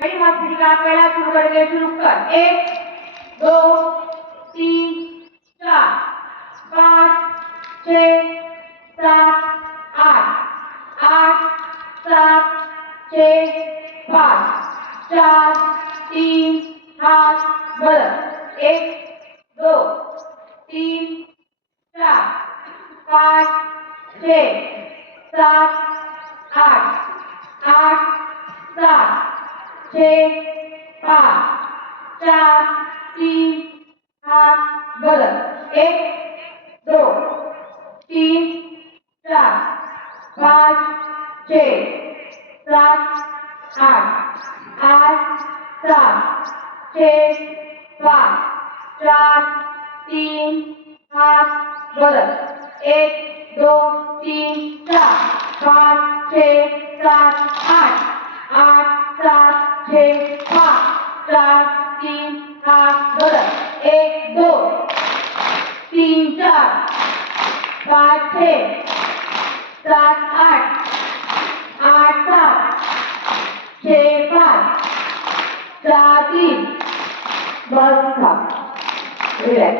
भाई मस्ती का पहला शुरू करके शुरू कर 1 2 3 4 5 6 7 8 8 7 6 5 4 3 हाथ बरं 1 2 3 4 5 6 7 8 8 7 6 5 4 3 हाथ बरं 1 2 3 4 5 6 7 8 8 7 6 5 4 3 हाथ बरं 1 2 3 4 5 6 7 8 8 7 6 5 4 3 हाथ बरं 1 2 3 4 5 6 7 8 8 7 6 5 4 3 बस था रिलॅक्स